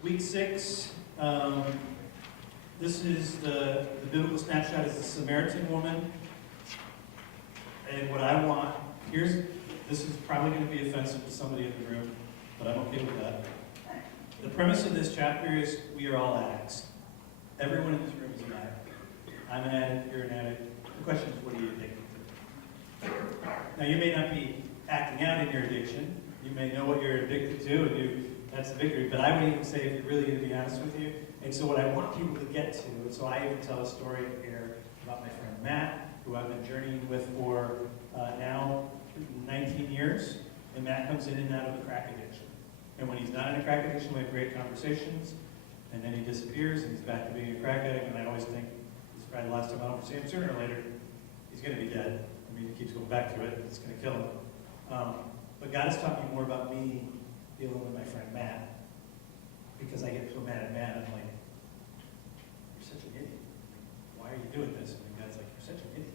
Week 6, this is the biblical snapshot is the Samaritan woman. And what I want, this is probably going to be offensive to somebody in the room, but I'm okay with that. The premise of this chapter is we are all addicts. Everyone in this room is an addict. I'm an addict, you're an addict. The question is, what are you addicted to? Now, you may not be acting out in your addiction. You may know what you're addicted to, and that's the victory. But I would even say, if you're really going to be honest with you, and so what I want people to get to, and so I even tell a story here about my friend Matt, who I've been journeying with for now 19 years, and Matt comes in and out of a crack addiction. And when he's not in a crack addiction, we have great conversations, and then he disappears, and he's back to being a crack addict, and I always think, this is probably the last time I'll ever see him. Sooner or later, he's going to be dead. I mean, he keeps going back to it, it's going to kill him. But God has taught me more about me dealing with my friend Matt, because I get so mad at Matt, I'm like, you're such an idiot. Why are you doing this? And God's like, you're such an idiot.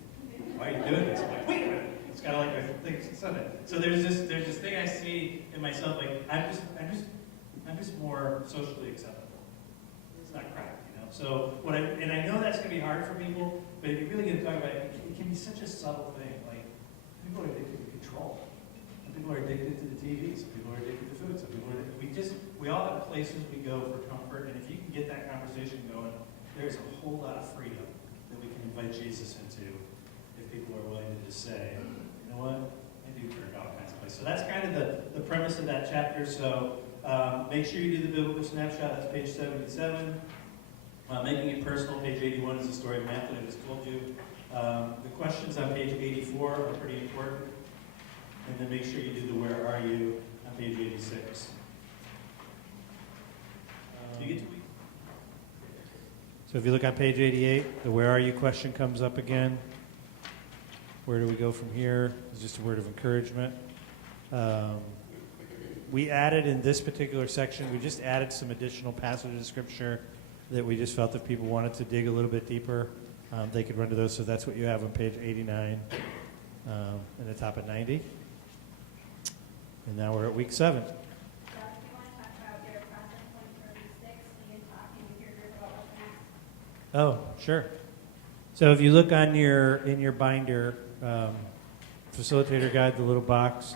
Why are you doing this? I'm like, wait a minute. It's kind of like my thing Sunday. So there's this thing I see in myself, like I'm just more socially acceptable. It's not crack, you know. So and I know that's gonna be hard for people, but if you're really gonna talk about it, it can be such a subtle thing. Like people are addicted to control. Some people are addicted to the TV. Some people are addicted to food. Some people are we all have places we go for comfort, and if you can get that conversation going, there's a whole lot of freedom that we can invite Jesus into if people are willing to just say, you know what, I do turn all kinds of places. So that's kind of the premise of that chapter. So make sure you do the biblical snapshot. That's page 77. Making it personal, page 81 is the story of Matthew I just told you. The questions on page 84 are pretty important. And then make sure you do the where are you on page 86. Do you get to week? So if you look on page 88, the where are you question comes up again. Where do we go from here? It's just a word of encouragement. We added in this particular section, we just added some additional passages of Scripture that we just felt if people wanted to dig a little bit deeper, they could run to those. So that's what you have on page 89 and the top of 90. And now we're at week 7. So if you want to talk about your process point for week 6, you can talk in your group about what's next. Oh, sure. So if you look on in your binder, facilitator guide, the little box,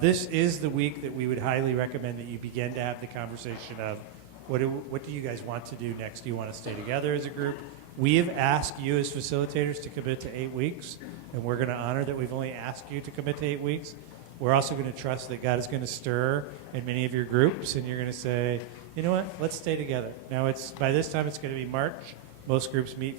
this is the week that we would highly recommend that you begin to have the conversation of what do you guys want to do next? Do you want to stay together as a group? We have asked you as facilitators to commit to 8 weeks, and we're going to honor that we've only asked you to commit to 8 weeks. We're also going to trust that God is going to stir in many of your groups, and you're going to say, you know what, let's stay together. Now, by this time, it's going to be March. Most groups meet for